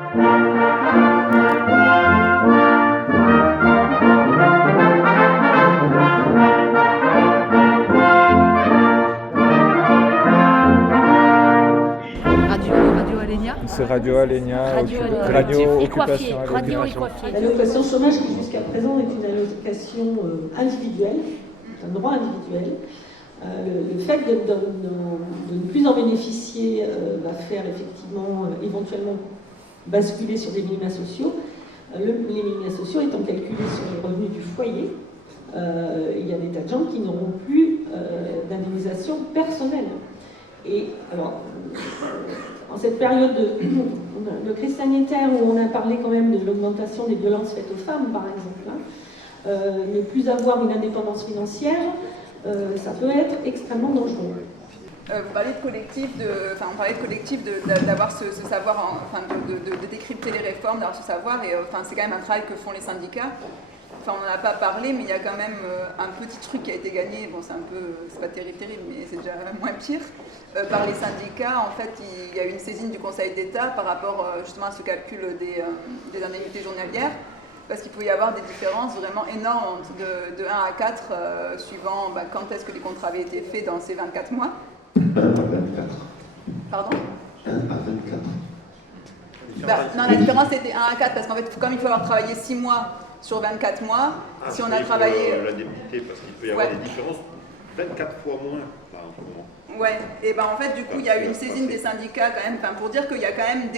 C'est Radio Alenia, Radio Occupation Alenia. L'allocation chômage qui jusqu'à présent est une allocation individuelle, un droit individuel. Le fait de ne plus en bénéficier va faire effectivement éventuellement basculer sur des minima sociaux. Les minima sociaux étant calculés sur les revenus du foyer, il y a des tas de gens qui n'auront plus d'indemnisation personnelle. Et alors, en cette période de crise sanitaire où on a parlé quand même de l'augmentation des violences faites aux femmes, par exemple, ne plus avoir une indépendance financière, ça peut être extrêmement dangereux. Vous parlez de collectif, on parlait de collectif, d'avoir ce savoir, de décrypter les réformes, d'avoir ce savoir, et c'est quand même un travail que font les syndicats. Enfin, on n'en a pas parlé, mais il y a quand même un petit truc qui a été gagné, bon c'est pas terrible, mais c'est déjà moins pire, par les syndicats. En fait, il y a eu une saisine du Conseil d'État par rapport justement à ce calcul des indemnités journalières, parce qu'il pouvait y avoir des différences vraiment énormes de 1 à 4, suivant quand est-ce que les contrats avaient été faits dans ces 24 mois. 1 à 24. Pardon ? 1 à 24. Non, la différence c'était 1 à 4, parce qu'en fait, comme il faut avoir travaillé 6 mois sur 24 mois, si on a travaillé... l'indemnité, parce qu'il peut y avoir des différences 24 fois moins, là, en ce moment. Ouais, et en fait, du coup, il y a eu une saisine des syndicats quand même, pour dire qu'il y a quand même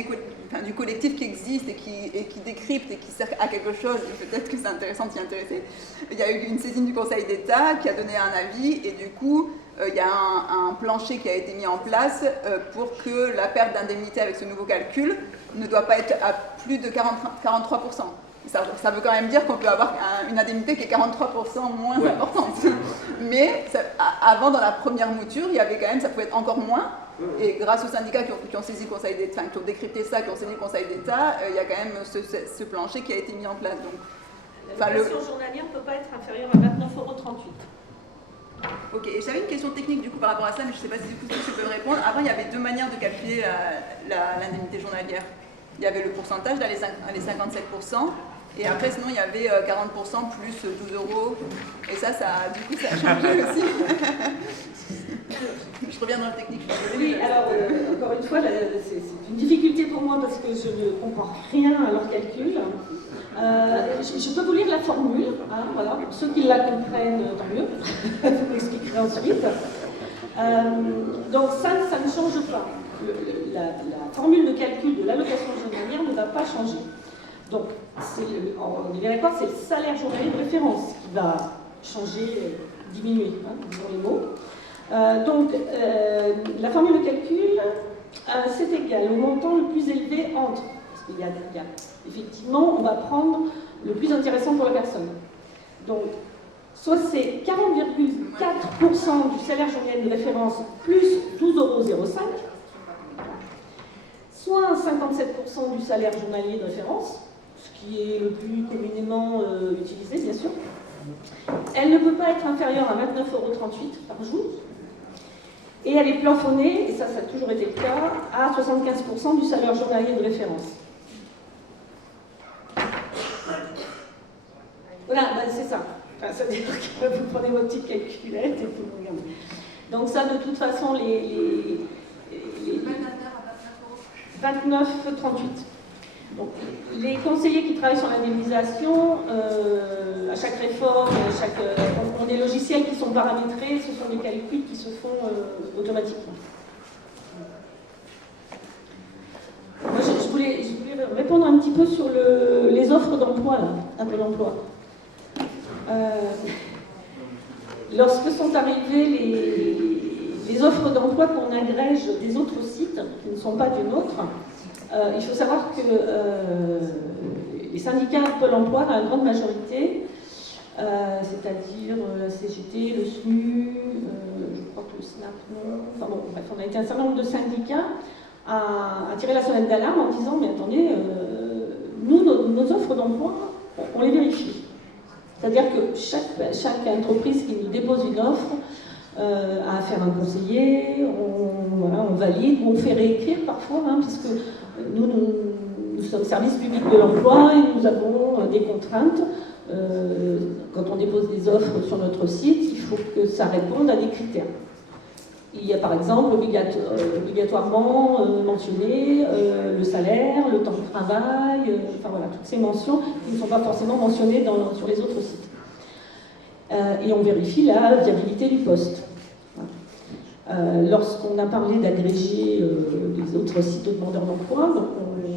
du collectif qui existe et qui décrypte et qui sert à quelque chose, et peut-être que c'est intéressant de s'y intéresser. Il y a eu une saisine du Conseil d'État qui a donné un avis, et du coup, il y a un plancher qui a été mis en place pour que la perte d'indemnité avec ce nouveau calcul ne doit pas être à plus de 43%. Ça veut quand même dire qu'on peut avoir une indemnité qui est 43% moins importante. Mais avant, dans la première mouture, il y avait quand même, ça pouvait être encore moins. Et grâce aux syndicats qui ont saisi le Conseil d'État, qui ont décrypté ça, qui ont saisi le Conseil d'État, il y a quand même ce plancher qui a été mis en place. Donc, la dotation journalière ne peut pas être inférieure à 29,38 €. Ok, et j'avais une question technique du coup par rapport à ça, mais je ne sais pas si du coup tu peux me répondre. Avant, il y avait deux manières de calculer l'indemnité journalière. Il y avait le pourcentage, là, les 57%, et après, sinon, il y avait 40% plus 12 €, et ça du coup, ça a changé aussi. Je reviens dans la technique. Oui, alors, encore une fois, c'est une difficulté pour moi parce que je ne comprends rien à leur calcul. Je peux vous lire la formule, hein, voilà, pour ceux qui la comprennent, tant mieux, je vous l'expliquerai ensuite. Donc ça ne change pas. La formule de calcul de l'allocation journalière ne va pas changer. Donc, on est bien d'accord, c'est le salaire journalier de référence qui va changer, diminuer, hein, disons les mots. Donc, la formule de calcul, c'est égal au montant le plus élevé entre. Parce qu'il y a, effectivement, on va prendre le plus intéressant pour la personne. Donc, soit c'est 40,4% du salaire journalier de référence plus 12,05 €, soit 57% du salaire journalier de référence, ce qui est le plus communément utilisé, bien sûr. Elle ne peut pas être inférieure à 29,38 € par jour. Et elle est plafonnée, et ça a toujours été le cas, à 75% du salaire journalier de référence. Voilà, c'est ça. Enfin, ça veut dire que vous prenez votre petite calculette et vous regardez. Donc ça, de toute façon, les 29,38 €. Donc, les conseillers qui travaillent sur l'indemnisation, à chaque réforme, ont des logiciels qui sont paramétrés, ce sont des calculs qui se font automatiquement. Moi, je voulais répondre un petit peu sur les offres d'emploi, à Pôle emploi. Lorsque sont arrivées les offres d'emploi qu'on agrège des autres sites, qui ne sont pas du nôtre, il faut savoir que les syndicats Pôle emploi, dans la grande majorité, c'est-à-dire la CGT, le SNU, je crois que le SNAP, non. Enfin bon, bref, on a été un certain nombre de syndicats à tirer la sonnette d'alarme en disant mais attendez, nous, nos offres d'emploi, on les vérifie. C'est-à-dire que chaque entreprise qui nous dépose une offre a affaire à un conseiller, on valide, ou on fait réécrire parfois, hein, puisque nous sommes service public de l'emploi et nous avons des contraintes. Quand on dépose des offres sur notre site, il faut que ça réponde à des critères. Il y a par exemple obligatoirement mentionné le salaire, le temps de travail, enfin voilà, toutes ces mentions qui ne sont pas forcément mentionnées sur les autres sites. Et on vérifie la viabilité du poste. Lorsqu'on a parlé d'agréger les autres sites de demandeurs d'emploi, donc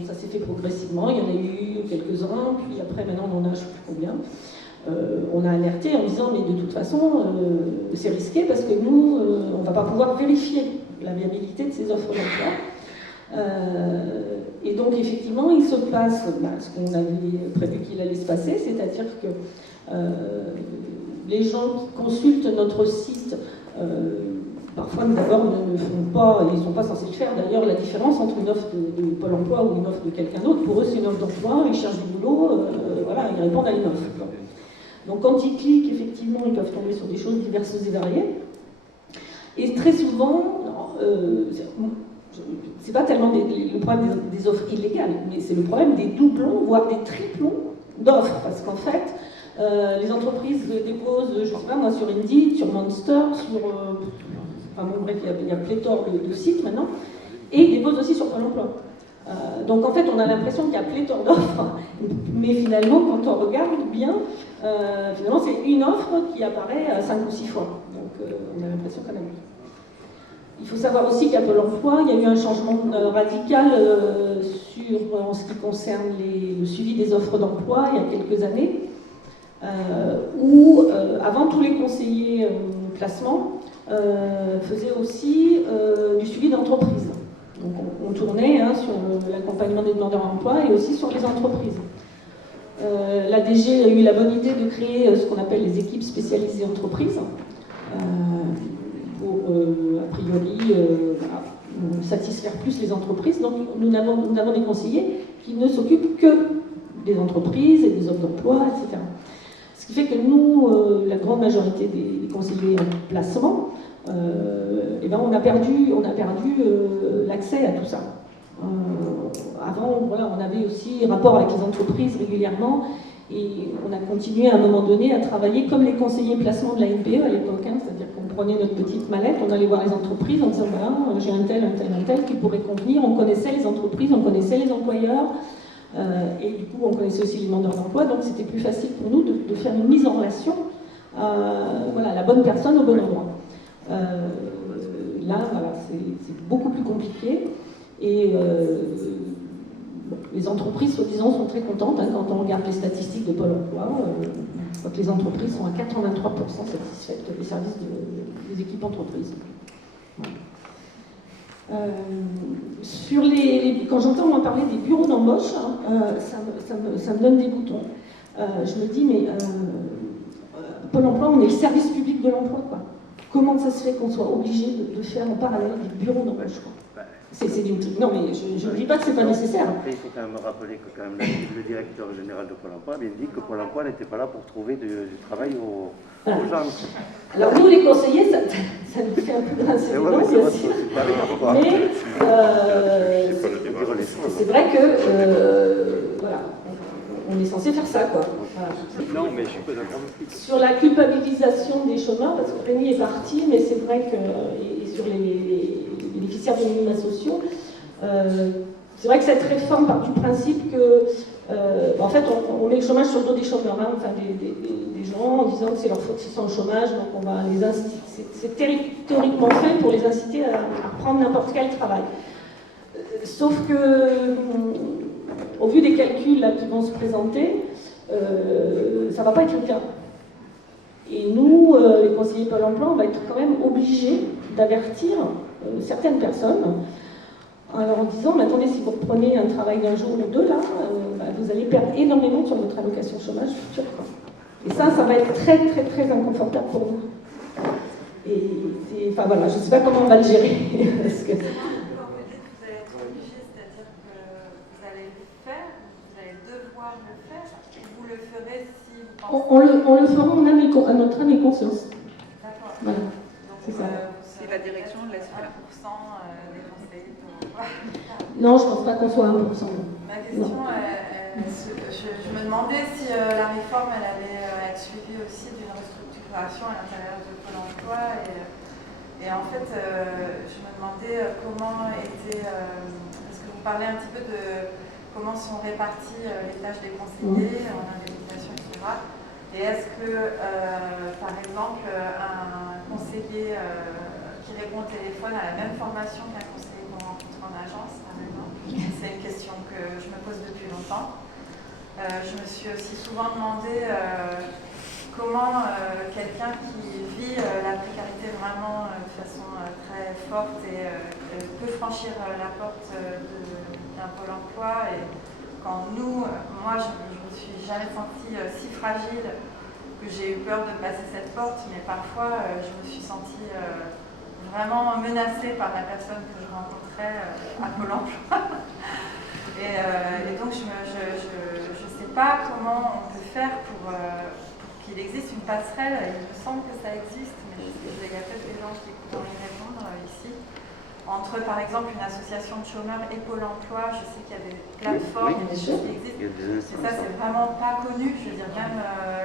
ça s'est fait progressivement, il y en a eu quelques-uns, puis après maintenant on en a je ne sais plus combien. On a alerté en disant mais de toute façon c'est risqué parce que nous on ne va pas pouvoir vérifier la viabilité de ces offres d'emploi. Et donc effectivement il se passe ce qu'on avait prévu qu'il allait se passer, c'est-à-dire que les gens qui consultent notre site parfois d'abord ne font pas, ils ne sont pas censés le faire d'ailleurs, la différence entre une offre de Pôle emploi ou une offre de quelqu'un d'autre, pour eux c'est une offre d'emploi, ils cherchent du boulot, voilà, ils répondent à une offre. Donc quand ils cliquent, effectivement, ils peuvent tomber sur des choses diverses et variées. Et très souvent, c'est pas tellement le problème des offres illégales, mais c'est le problème des doublons, voire des triplons d'offres. Parce qu'en fait, les entreprises déposent, je ne sais pas moi, sur Indeed, sur Monster, sur... enfin bon, bref, il y a pléthore de sites maintenant. Et ils déposent aussi sur Pôle emploi. Donc en fait, on a l'impression qu'il y a pléthore d'offres, mais finalement, quand on regarde bien, finalement, c'est une offre qui apparaît 5 ou 6 fois. Donc on a l'impression quand même. Il faut savoir aussi qu'à Pôle emploi, il y a eu un changement radical en ce qui concerne le suivi des offres d'emploi il y a quelques années, où avant tous les conseillers placement faisaient aussi du suivi d'entreprise. Donc on tournait sur l'accompagnement des demandeurs d'emploi et aussi sur les entreprises. La DG a eu la bonne idée de créer ce qu'on appelle les équipes spécialisées entreprises pour, a priori, satisfaire plus les entreprises. Donc nous avons des conseillers qui ne s'occupent que des entreprises et des offres d'emploi, etc. Ce qui fait que nous, la grande majorité des conseillers en placement, on a perdu l'accès à tout ça. Avant, voilà, on avait aussi rapport avec les entreprises régulièrement et on a continué à un moment donné à travailler comme les conseillers placement de la NPE à l'époque, c'est-à-dire qu'on prenait notre petite mallette, on allait voir les entreprises en disant voilà, j'ai un tel qui pourrait convenir, on connaissait les entreprises, on connaissait les employeurs et du coup on connaissait aussi les demandeurs d'emploi, donc c'était plus facile pour nous de faire une mise en relation voilà, la bonne personne au bon endroit. Là, voilà, c'est beaucoup plus compliqué et les entreprises, soi-disant, sont très contentes quand on regarde les statistiques de Pôle emploi. On voit que les entreprises sont à 83% satisfaites des services des équipes entreprises. Quand j'entends moi parler des bureaux d'embauche, ça me donne des boutons. Je me dis, mais Pôle emploi, on est le service public de l'emploi, quoi. Comment ça se fait qu'on soit obligé de faire en parallèle des bureaux d'embauche, quoi. Non, mais je ne dis pas que ce n'est pas nécessaire. Après, il faut quand même rappeler que le directeur général de Pôle emploi a bien dit que Pôle emploi n'était pas là pour trouver du travail aux gens. Alors nous, les conseillers, ça nous fait un peu grincer les dents, bien sûr. Mais c'est vrai que voilà, on est censé faire ça, quoi. Voilà. Non, mais je suis pas d'accord. Sur la culpabilisation des chômeurs, parce que Rémi est parti, mais c'est vrai que et sur les bénéficiaires des minima sociaux, c'est vrai que cette réforme part du principe que, en fait, on met le chômage sur le dos des chômeurs, enfin des gens, en disant que c'est leur faute s'ils sont au chômage, donc on va les inciter. C'est théoriquement fait pour les inciter à prendre n'importe quel travail. Sauf que, au vu des calculs là, qui vont se présenter, ça ne va pas être le cas. Et nous, les conseillers Pôle emploi, on va être quand même obligés d'avertir certaines personnes en leur disant, mais attendez, si vous reprenez un travail d'un jour ou deux, là, vous allez perdre énormément sur votre allocation chômage future, quoi. Et ça va être très, très, très inconfortable pour nous. Et enfin voilà, je ne sais pas comment on va le gérer. Parce que... Quand vous dites que vous allez être obligé, c'est-à-dire que vous allez le faire, vous allez devoir le faire, et vous le ferez si vous pensez... On le fera à notre âme et conscience. D'accord. Voilà. Donc, c'est ça. Si la direction laisse faire 1% des conseillers. Non, je ne pense pas qu'on soit à 1%. Ma question, demandais si la réforme elle allait être suivie aussi d'une restructuration à l'intérieur de Pôle emploi. Et en fait, je me demandais comment était... parce que vous parlez un petit peu de comment sont réparties les tâches des conseillers en indemnisation, etc. Et est-ce que, par exemple, un conseiller qui répond au téléphone a la même formation qu'un conseiller qu'on rencontre en agence, par exemple? C'est une question que je me pose depuis longtemps. Je me suis aussi souvent demandé comment quelqu'un qui vit la précarité vraiment de façon très forte et peut franchir la porte d'un Pôle emploi. Et quand moi je ne me suis jamais sentie si fragile que j'ai eu peur de passer cette porte, mais parfois je me suis sentie vraiment menacée par la personne que je rencontrais à Pôle emploi. Et donc je ne sais pas comment on peut faire pour qu'il existe une passerelle. Il me semble que ça existe, mais il y a peut-être des gens qui pourront y répondre ici. Entre par exemple une association de chômeurs et Pôle emploi, je sais qu'il y a des plateformes, des choses qui existent. Et ça, c'est vraiment pas connu. Je veux dire, même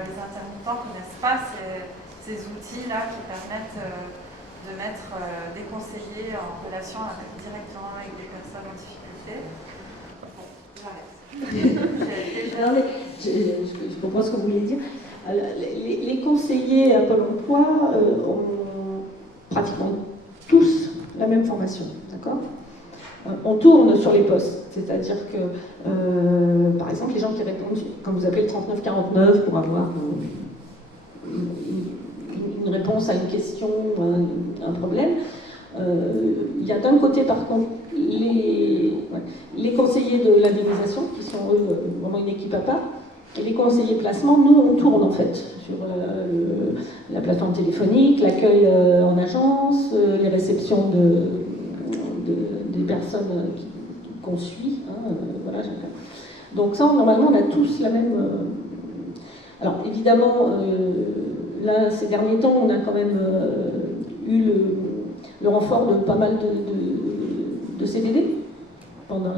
les intermittents ne connaissent pas ces outils-là qui permettent de mettre des conseillers en relation directement avec des personnes en difficulté. Non, mais je comprends ce que vous voulez dire. Les conseillers à Pôle emploi ont pratiquement tous la même formation, d'accord? On tourne sur les postes, c'est-à-dire que, par exemple, les gens qui répondent, quand vous appelez le 3949 pour avoir une réponse à une question, un problème, il y a d'un côté, par contre, les conseillers de l'indemnisation, qui sont eux vraiment une équipe à part, et les conseillers placement, nous on tourne en fait sur la plateforme téléphonique, l'accueil en agence, les réceptions des personnes qu'on suit. Voilà. Donc ça, normalement, on a tous la même... Alors évidemment, là, ces derniers temps, on a quand même eu le renfort de pas mal de CDD pendant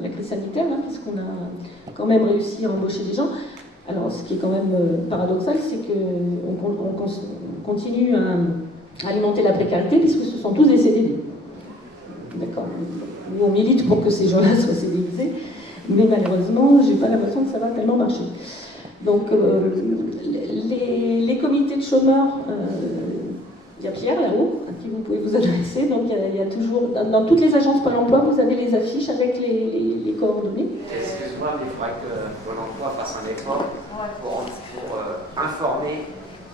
la crise sanitaire, puisqu'on a quand même réussi à embaucher des gens. Alors, ce qui est quand même paradoxal, c'est qu'on continue à alimenter la précarité, puisque ce sont tous des CDD. D'accord. Nous, on milite pour que ces gens-là soient CDD, mais malheureusement, je n'ai pas l'impression que ça va tellement marcher. Donc, les comités de chômeurs, il y a Pierre là-haut, à qui vous pouvez vous adresser. Donc, il y a toujours, dans toutes les agences Pôle emploi, vous avez les affiches avec les coordonnées. Excuse-moi, mais il faudrait que Pôle emploi fasse un effort pour informer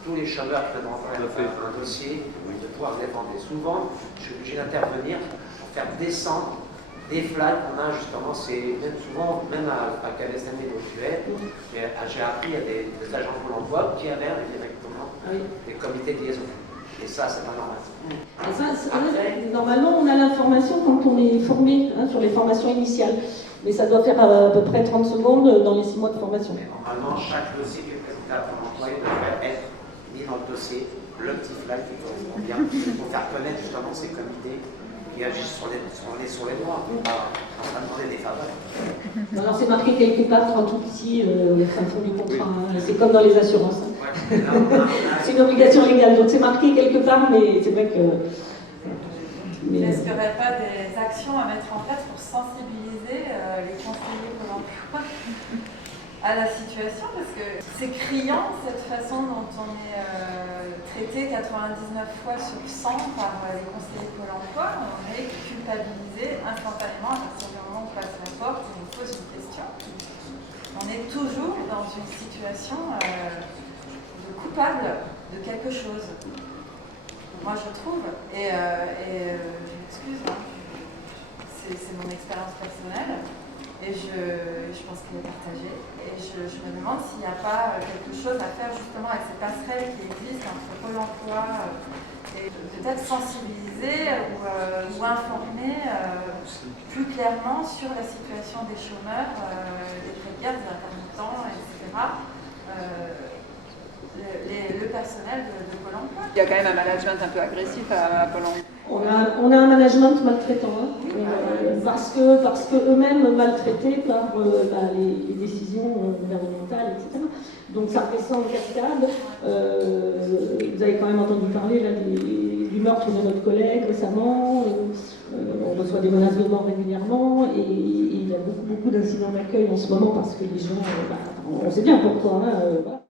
tous les chômeurs qui demandent un dossier, de pouvoir les défendre. Et souvent, je suis obligé d'intervenir pour faire descendre des flags qu'on a justement, c'est même souvent, même à KSM et d'OQR, j'ai appris à des agents de Pôle emploi qui avaient directement des comités de liaison. Et ça, c'est pas normal. Normalement, on a l'information quand on est formé sur les formations initiales. Mais ça doit faire à peu près 30 secondes dans les 6 mois de formation. Mais normalement, chaque dossier qui est présenté à Pôle emploi devrait être mis dans le dossier, le petit flag qui correspond bien, pour faire connaître justement ces comités qui agissent sur les lois. On va demander des faveurs. Alors c'est marqué quelque part, en tout petit, fin fond du contrat. C'est comme dans les assurances. C'est une obligation légale, donc c'est marqué quelque part, mais c'est vrai que... Est-ce qu'il n'y aurait pas des actions à mettre en place pour sensibiliser les conseillers Pôle emploi à la situation? Parce que c'est criant cette façon dont on est traité 99 fois sur 100 par les conseillers Pôle emploi. On est culpabilisé instantanément à partir du moment où on passe la porte et on pose une question. On est toujours dans une situation de coupable de quelque chose. Moi, je trouve, et je m'excuse, c'est mon expérience personnelle, et je pense qu'elle est partagée. Et je me demande s'il n'y a pas quelque chose à faire justement avec ces passerelles qui existent entre Pôle emploi et peut-être sensibiliser ou informer plus clairement sur la situation des chômeurs, des précaires, des intermittents, etc. Le personnel de Pôle emploi. Il y a quand même un management un peu agressif à Pôle emploi. On a un management maltraitant. parce que eux-mêmes maltraités par les décisions gouvernementales, etc. Donc ça redescend en cascade. Vous avez quand même entendu parler là, du meurtre de notre collègue récemment. On reçoit des menaces de mort régulièrement et il y a beaucoup d'incidents d'accueil en ce moment parce que les gens, on sait bien pourquoi. Hein, voilà.